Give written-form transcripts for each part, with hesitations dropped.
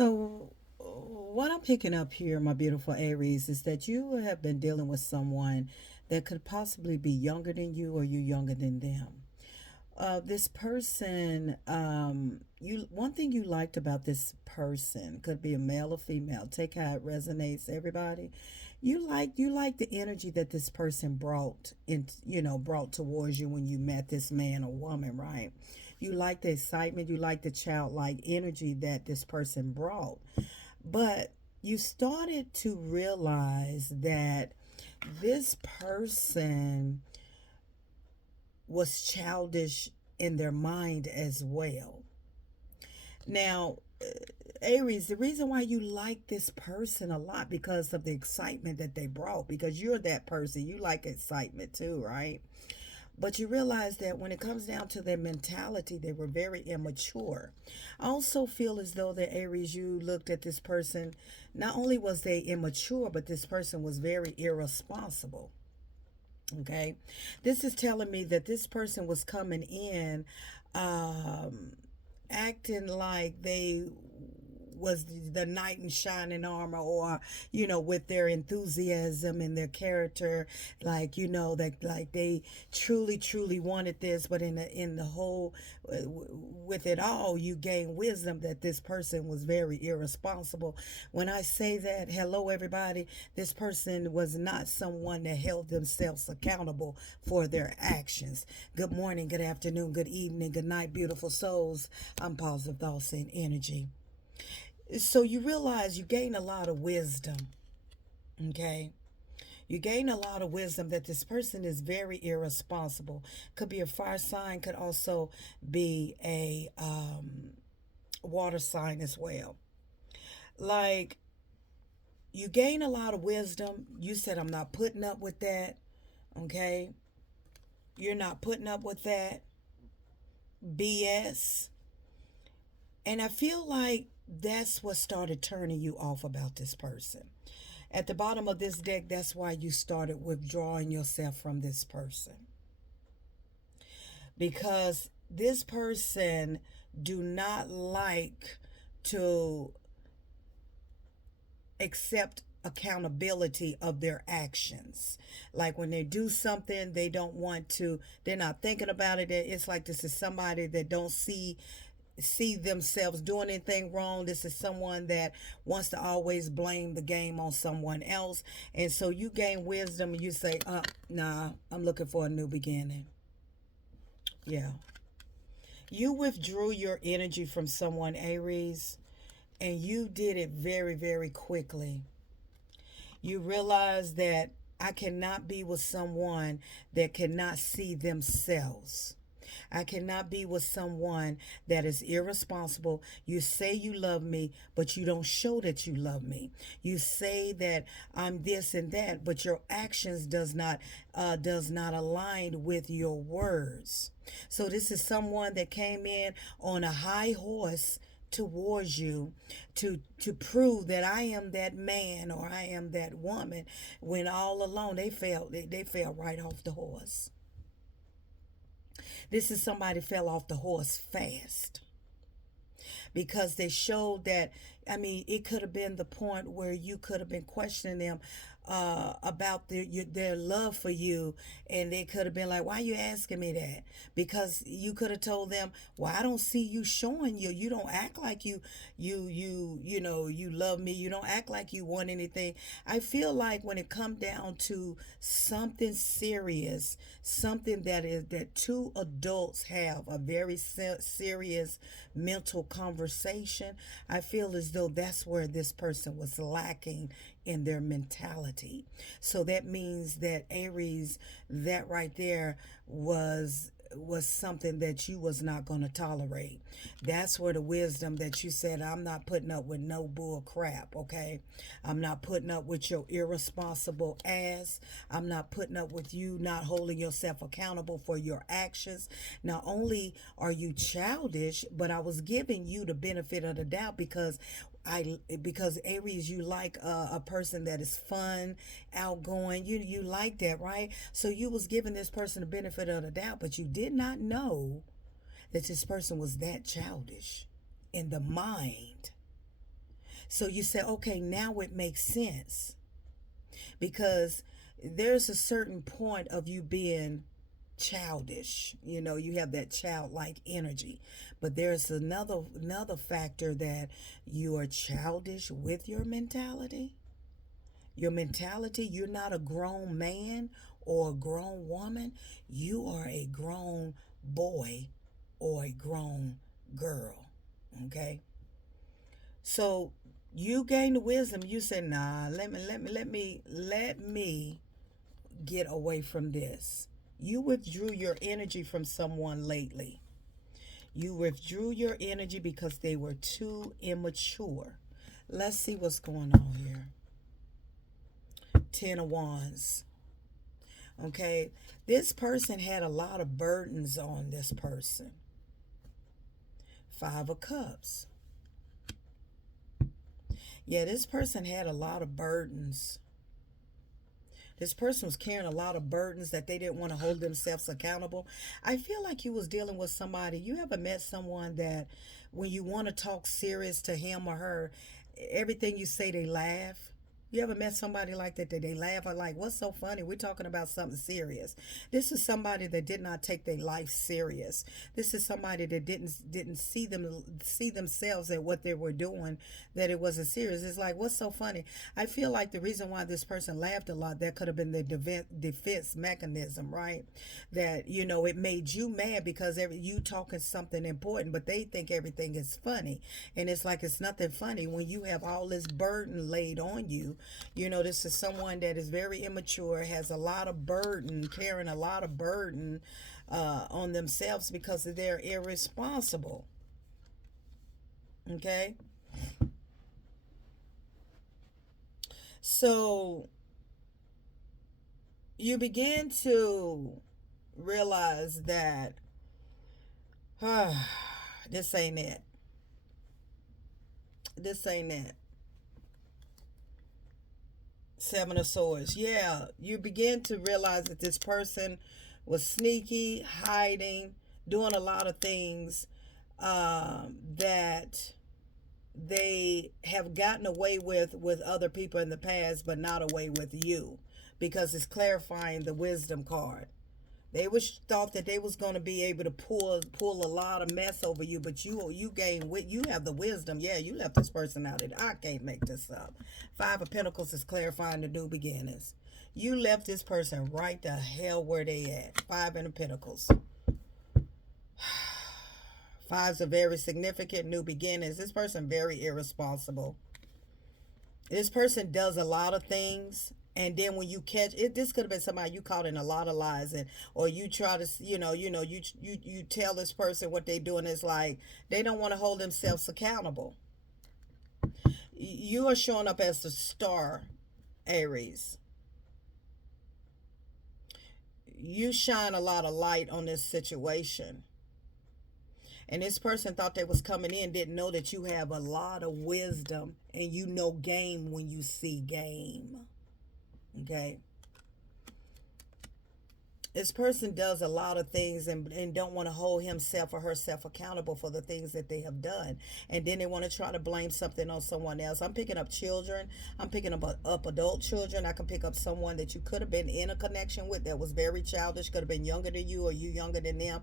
So, what I'm picking up here, my beautiful Aries, is that you have been dealing with someone that could possibly be younger than you or you younger than them. This person, you one thing you liked about this person could be a male or female. Take how it resonates, everybody. You like the energy that this person brought towards you when you met this man or woman, right? You like the excitement, you like the childlike energy that this person brought. But you started to realize that this person was childish in their mind as well. Now, Aries, the reason why you like this person a lot because of the excitement that they brought, because you're that person. You like excitement too, right? But you realize that when it comes down to their mentality, they were very immature. I also feel as though the Aries, you looked at this person, not only was they immature, but this person was very irresponsible. Okay. This is telling me that this person was coming in um, acting like they was the knight in shining armor, or with their enthusiasm and their character, that like they truly wanted this. But in the whole with it all, you gain wisdom that this person was very irresponsible. When I say that, hello everybody, this person was not someone that held themselves accountable for their actions. Good morning, good afternoon, good evening, good night, beautiful souls. I'm Positive Thoughts and Energy. So you realize you gain a lot of wisdom. Okay. You gain a lot of wisdom that this person is very irresponsible. Could be a fire sign, could also be a water sign as well. Like, you gain a lot of wisdom. You said, I'm not putting up with that. Okay. You're not putting up with that BS. And I feel like that's what started turning you off about this person. At the bottom of this deck, that's why you started withdrawing yourself from this person. Because this person do not like to accept accountability of their actions. Like when they do something, they're not thinking about it. It's like this is somebody that don't see themselves doing anything wrong. This is someone that wants to always blame the game on someone else. And so you gain wisdom and you say, nah, I'm looking for a new beginning. Yeah. You withdrew your energy from someone, Aries, and you did it very, very quickly. You realize that I cannot be with someone that cannot see themselves. I cannot be with someone that is irresponsible. You say you love me, but you don't show that you love me. You say that I'm this and that, but your actions does not align with your words. So this is someone that came in on a high horse towards you to prove that I am that man or I am that woman, when all along they fell right off the horse. This is somebody fell off the horse fast because they showed that. I mean, it could have been the point where you could have been questioning them about their love for you, and they could have been like, "Why are you asking me that?" Because you could have told them, "Well, I don't see you showing you. You don't act like you love me. You don't act like you want anything." I feel like when it come down to something serious, something that two adults have a very serious mental conversation, I feel as though that's where this person was lacking in their mentality. So that means that Aries, that right there was something that you was not going to tolerate. That's where the wisdom that you said, I'm not putting up with no bull crap. Okay, I'm not putting up with your irresponsible ass. I'm not putting up with you not holding yourself accountable for your actions. Not only are you childish, but I was giving you the benefit of the doubt because Aries, you like a person that is fun, outgoing. You like that, right? So you was giving this person the benefit of the doubt, but you did not know that this person was that childish in the mind. So you say, okay, now it makes sense, because there's a certain point of you being childish. You have that childlike energy, but there's another factor, that you are childish with your mentality. You're not a grown man or a grown woman. You are a grown boy or a grown girl. Okay. So you gain the wisdom. You say, nah, let me get away from this. You withdrew your energy from someone lately. You withdrew your energy because they were too immature. Let's see what's going on here. Ten of Wands. Okay. This person had a lot of burdens on this person. Five of Cups. Yeah, this person had a lot of burdens. This person was carrying a lot of burdens that they didn't want to hold themselves accountable. I feel like you was dealing with somebody. You ever met someone that when you want to talk serious to him or her, everything you say, they laugh? You ever met somebody like that they laugh or like, what's so funny? We're talking about something serious. This is somebody that did not take their life serious. This is somebody that didn't see themselves at what they were doing, that it wasn't serious. It's like, what's so funny? I feel like the reason why this person laughed a lot, that could have been the defense mechanism, right? That, it made you mad because you talking something important, but they think everything is funny. And it's like, it's nothing funny when you have all this burden laid on you. This is someone that is very immature, has a lot of burden, carrying a lot of burden on themselves because they're irresponsible. Okay? So you begin to realize that this ain't it. This ain't it. Seven of Swords. Yeah, you begin to realize that this person was sneaky, hiding, doing a lot of things that they have gotten away with other people in the past, but not away with you, because it's clarifying the wisdom card. They thought that they was going to be able to pull a lot of mess over you, but you have the wisdom. Yeah, you left this person out. I can't make this up. Five of Pentacles is clarifying the new beginnings. You left this person right the hell where they at. Five in the Pentacles. Fives are very significant new beginnings. This person very irresponsible. This person does a lot of things, and then when you catch it, this could have been somebody you caught in a lot of lies, or you try to, you tell this person what they're doing is like they don't want to hold themselves accountable. You are showing up as the star, Aries. You shine a lot of light on this situation. And this person thought they was coming in, didn't know that you have a lot of wisdom and you know game when you see game. Okay. This person does a lot of things and don't want to hold himself or herself accountable for the things that they have done. And then they want to try to blame something on someone else. I'm picking up children. I'm picking up adult children. I can pick up someone that you could have been in a connection with that was very childish, could have been younger than you or you younger than them,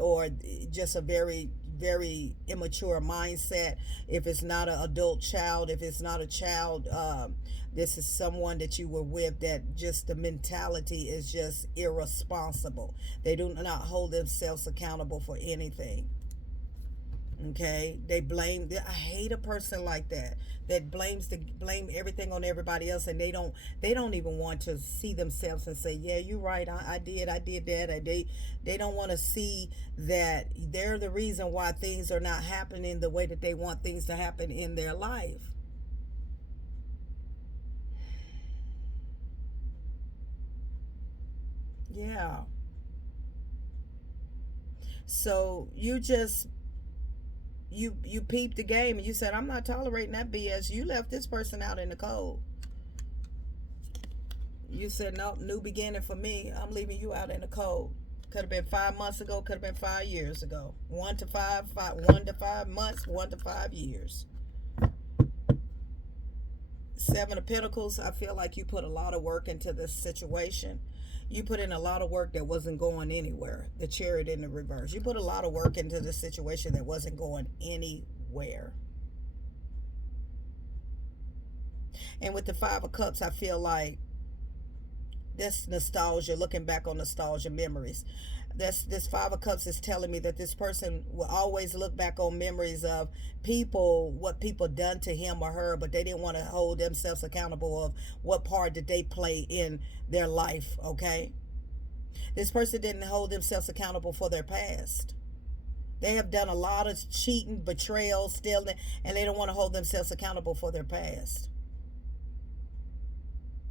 or just a very, very immature mindset. If it's not an adult child, if it's not a child, this is someone that you were with that just the mentality is just irresponsible. They do not hold themselves accountable for anything. Okay, they blame. I hate a person like that blame everything on everybody else, and they don't even want to see themselves and say, yeah, you're right, I did that. They don't want to see that they're the reason why things are not happening the way that they want things to happen in their life. Yeah. So you peeped the game and you said, I'm not tolerating that BS. You left this person out in the cold. You said, nope, new beginning for me. I'm leaving you out in the cold. Could have been 5 months ago, could have been 5 years ago. 1 to 5 months, 1 to 5 years. Seven of Pentacles, I feel like you put a lot of work into this situation. You put in a lot of work that wasn't going anywhere. The Chariot in the reverse. You put a lot of work into this situation that wasn't going anywhere. And with the Five of Cups, I feel like that's nostalgia, looking back on nostalgia memories. This Five of Cups is telling me that this person will always look back on memories of people, what people done to him or her, but they didn't want to hold themselves accountable of what part did they play in their life, okay? This person didn't hold themselves accountable for their past. They have done a lot of cheating, betrayal, stealing, and they don't want to hold themselves accountable for their past.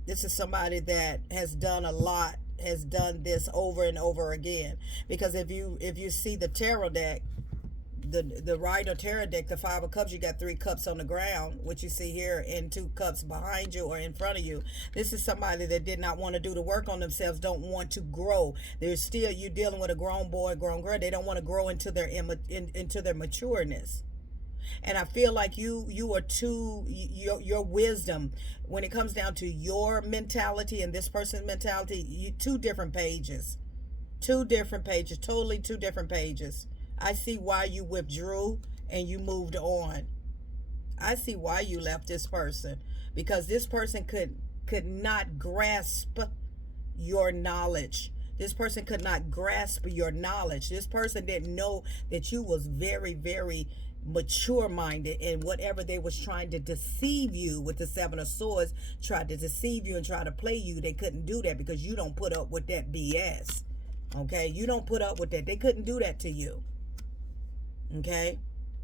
This is somebody that has done a lot, has done this over and over again. Because if you see the tarot deck, the Rider tarot deck, the Five of Cups, you got 3 cups on the ground, which you see here, and 2 cups behind you or in front of you. This is somebody that did not want to do the work on themselves, don't want to grow. There's still, you dealing with a grown boy, grown girl. They don't want to grow into their into their matureness. And I feel like you are too, your wisdom, when it comes down to your mentality and this person's mentality, 2 different pages. 2 different pages, totally 2 different pages. I see why you withdrew and you moved on. I see why you left this person, because this person could not grasp your knowledge. This person could not grasp your knowledge. This person didn't know that you was very, very mature minded, and whatever they was trying to deceive you with the Seven of Swords, tried to deceive you and try to play you. They couldn't do that because you don't put up with that BS. Okay, you don't put up with that. They couldn't do that to you. Okay,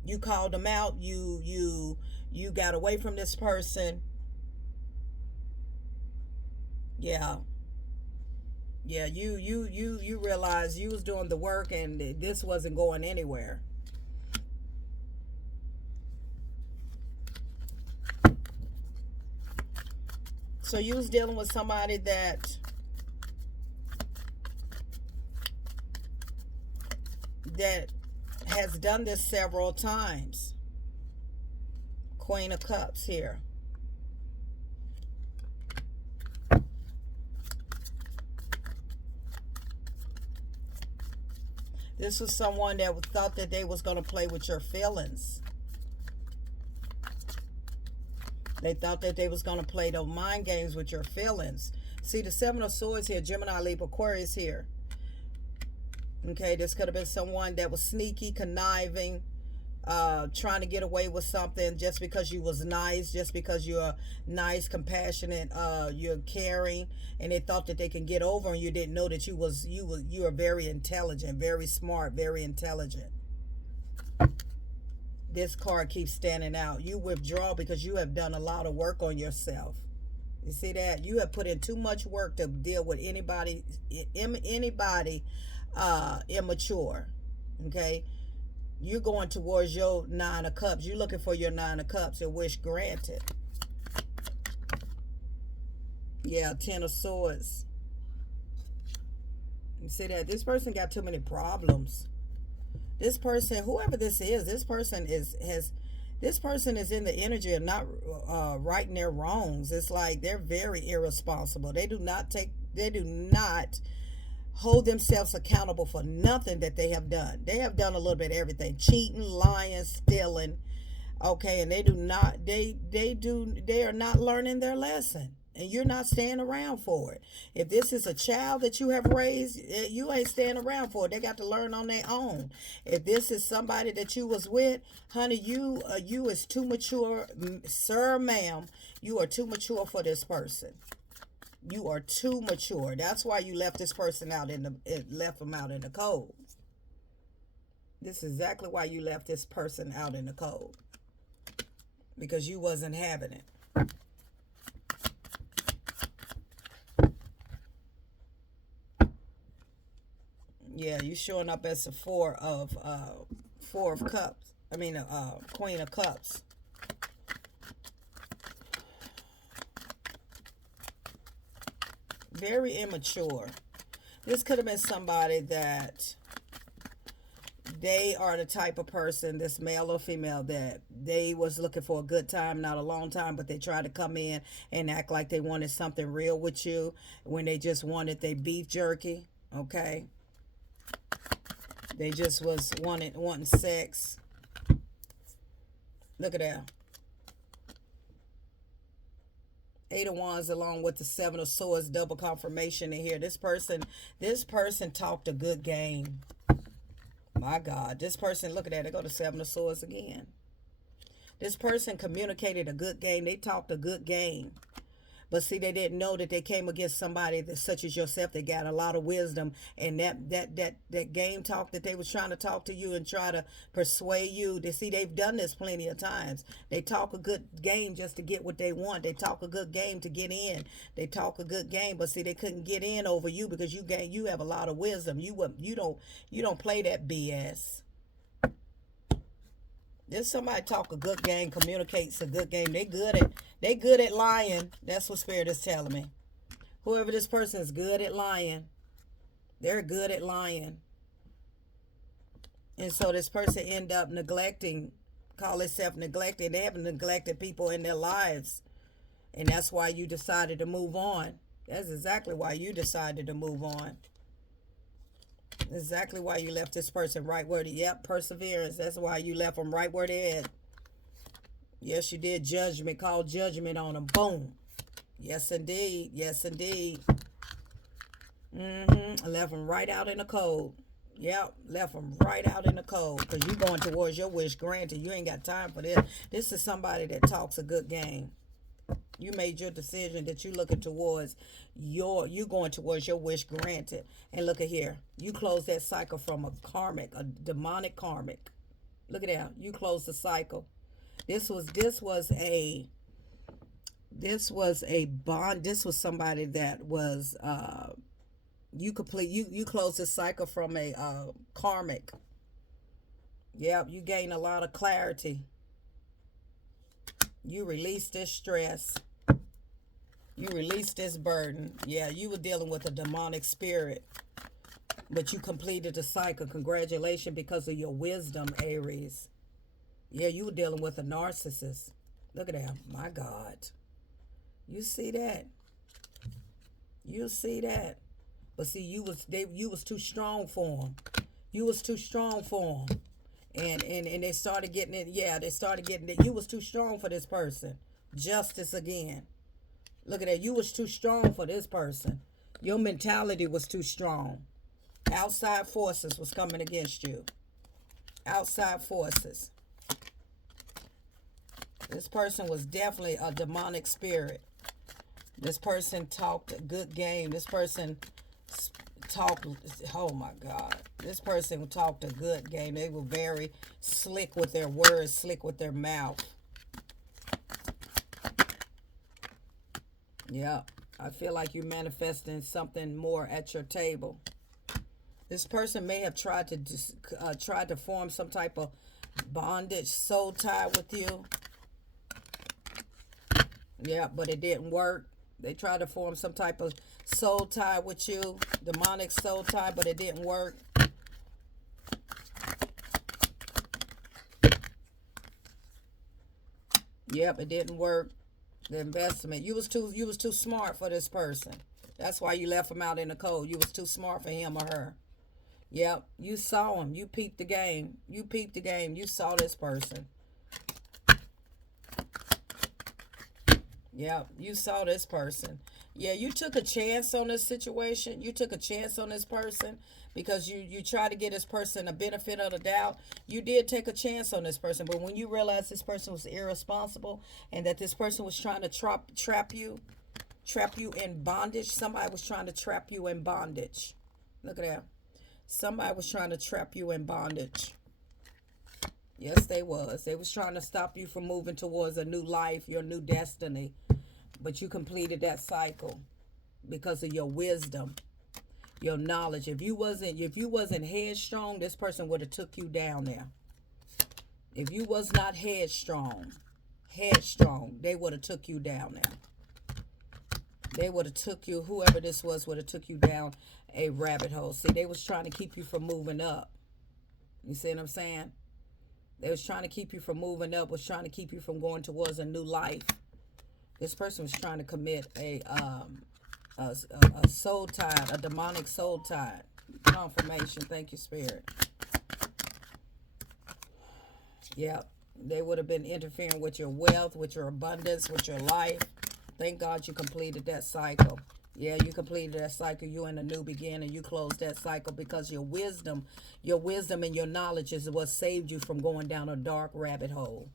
you called them out. You got away from this person. Yeah. Yeah, you realized you was doing the work and this wasn't going anywhere. So you was dealing with somebody that has done this several times. Queen of Cups here. This was someone that thought that they was going to play with your feelings. They thought that they was going to play those mind games with your feelings. See, the Seven of Swords here, Gemini, Libra, Aquarius here. Okay, this could have been someone that was sneaky, conniving, trying to get away with something just because you was nice, just because you're nice, compassionate, you're caring, and they thought that they can get over, and you didn't know that you are very intelligent, very smart, very intelligent. This card keeps standing out. You withdraw because you have done a lot of work on yourself. You see that? You have put in too much work to deal with anybody immature. Okay? You're going towards your Nine of Cups. You're looking for your Nine of Cups, your wish granted. Yeah, Ten of Swords. You see that? This person got too many problems. This person, whoever this is, this person is in the energy of not righting their wrongs. It's like they're very irresponsible. They do not hold themselves accountable for nothing that they have done. They have done a little bit of everything: cheating, lying, stealing. Okay, and they are not learning their lesson. And you're not staying around for it. If this is a child that you have raised, you ain't staying around for it. They got to learn on their own. If this is somebody that you was with, honey, you is too mature, sir, ma'am. You are too mature for this person. You are too mature. That's why you left this person out left them out in the cold. This is exactly why you left this person out in the cold, because you wasn't having it. Yeah, you showing up as a Four of Cups. I mean, Queen of Cups. Very immature. This could have been somebody that They are the type of person, this male or female, that they was looking for a good time, not a long time, but they tried to come in and act like they wanted something real with you when they just wanted their beef jerky. Okay, they just was wanting sex. Look at that. Eight of Wands along with the Seven of Swords, double confirmation in here. This person talked a good game. My God, this person, look at that. They go to Seven of Swords again. This person communicated a good game. They talked a good game. But see, they didn't know that they came against somebody that, such as yourself, that got a lot of wisdom. And that game talk that they was trying to talk to you and try to persuade you. They see, they've done this plenty of times. They talk a good game just to get what they want. They talk a good game to get in. They talk a good game, but see, they couldn't get in over you because you have a lot of wisdom. You don't play that BS. There's somebody talk a good game, communicates a good game. They good at lying. That's what Spirit is telling me. Whoever this person is good at lying. They're good at lying. And so this person end up neglecting, call itself neglecting. They haven't neglected people in their lives. And that's why you decided to move on. That's exactly why you decided to move on. Exactly why you left this person right where yep, perseverance. That's why you left them right where they're at. Yes, you did. Judgment. Call judgment on them. Boom. Yes, indeed. Yes, indeed. Left them right out in the cold. Yep, left them right out in the cold because you're going towards your wish granted. You ain't got time for this. This is somebody that talks a good game. You made your decision that you're looking towards you going towards your wish granted. And look at here. You close that cycle from a karmic, a demonic karmic. Look at that. You close the cycle. This was a bond. This was somebody that was you close the cycle from a karmic. Yep, you gain a lot of clarity. You release this stress. You release this burden. Yeah, you were dealing with a demonic spirit, but you completed the cycle. Congratulations, because of your wisdom, Aries. Yeah, you were dealing with a narcissist. Look at that. My God. You see that? You see that? But see, you was too strong for them. You was too strong for them. And they started getting it. Yeah, they started getting it. You was too strong for this person. Justice again. Look at that. You was too strong for this person. Your mentality was too strong. Outside forces was coming against you. Outside forces. This person was definitely a demonic spirit. This person talked a good game. This person talked, oh my God. This person talked a good game. They were very slick with their words, slick with their mouth. Yeah, I feel like you're manifesting something more at your table. This person may have tried to form some type of bondage, soul tie with you. Yeah, but it didn't work. They tried to form some type of soul tie with you, demonic soul tie, but it didn't work. Yep, it didn't work. The investment. You was too smart for this person. That's why you left him out in the cold. You was too smart for him or her. Yep, you saw him. You peeped the game. You peeped the game. You saw this person. Yep, you saw this person. Yeah, you took a chance on this situation. You took a chance on this person because you tried to get this person a benefit of the doubt. You did take a chance on this person, but when you realized this person was irresponsible and that this person was trying to trap you in bondage, somebody was trying to trap you in bondage. Look at that. Somebody was trying to trap you in bondage. Yes, they was. They was trying to stop you from moving towards a new life, your new destiny. But you completed that cycle because of your wisdom, your knowledge. If you wasn't headstrong, this person would have took you down there. If you was not headstrong, they would have took you down there. They would have took you, whoever this was, would have took you down a rabbit hole. See, they was trying to keep you from moving up. You see what I'm saying? They was trying to keep you from moving up, was trying to keep you from going towards a new life. This person was trying to commit a soul tie, a demonic soul tie. Confirmation. Thank you, Spirit. Yep. They would have been interfering with your wealth, with your abundance, with your life. Thank God you completed that cycle. Yeah, you completed that cycle. You in a new beginning. You closed that cycle because your wisdom and your knowledge is what saved you from going down a dark rabbit hole.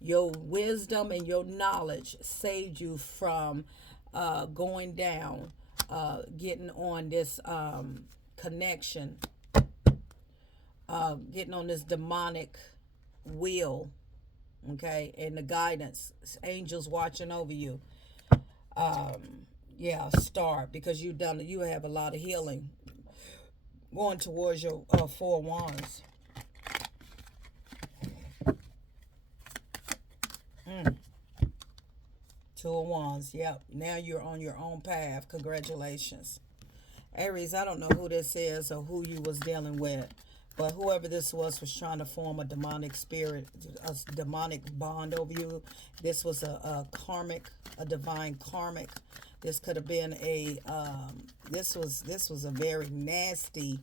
Your wisdom and your knowledge saved you from going down, getting on this connection, getting on this demonic wheel, okay, and the guidance, angels watching over you. Yeah, start, because you have a lot of healing going towards your 4 wands. Mm. 2 of wands. Yep. Now you're on your own path. Congratulations. Aries, I don't know who this is or who you was dealing with, but whoever this was trying to form a demonic spirit, a demonic bond over you. This was a karmic, a divine karmic. This could have been a this was a very nasty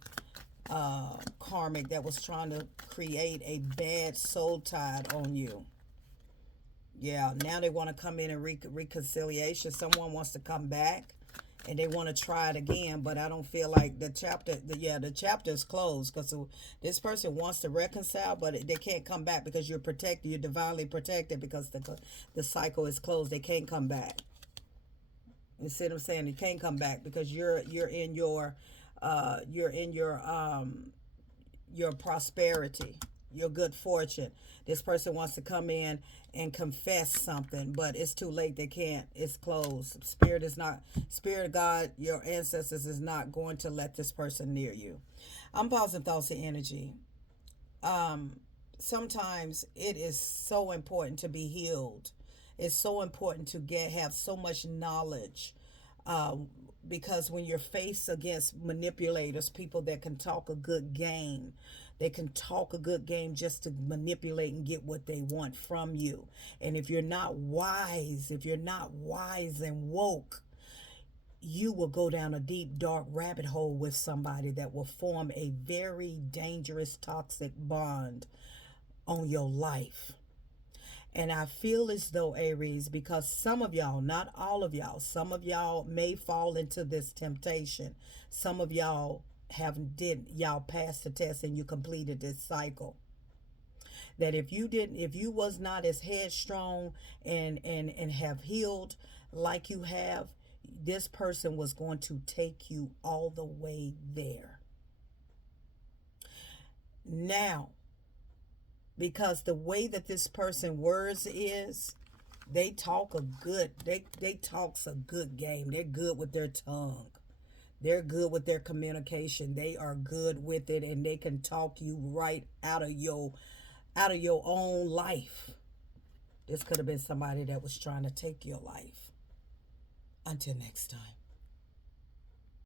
karmic that was trying to create a bad soul tie on you. Yeah, now they want to come in and reconciliation. Someone wants to come back and they want to try it again, but I don't feel like the chapter is closed, because this person wants to reconcile, but they can't come back because you're protected. You're divinely protected because the cycle is closed. They can't come back. You see what I'm saying? You can't come back because you're in your your prosperity, your good fortune. This person wants to come in and confess something, but it's too late. They can't. It's closed. Spirit of God, your ancestors is not going to let this person near you. I'm positive thoughts and energy. Sometimes it is so important to be healed. It's so important to have so much knowledge, because when you're faced against manipulators, people that can talk a good game, they can talk a good game just to manipulate and get what they want from you. And if you're not wise and woke, you will go down a deep, dark rabbit hole with somebody that will form a very dangerous, toxic bond on your life. And I feel as though, Aries, because some of y'all, not all of y'all, some of y'all may fall into this temptation. Some of y'all y'all passed the test and you completed this cycle. That if you was not as headstrong and have healed like you have, this person was going to take you all the way there. Now, because the way that this person words is, they talks a good game. They're good with their tongue. They're good with their communication. They are good with it, and they can talk you right out of your own life. This could have been somebody that was trying to take your life. Until next time.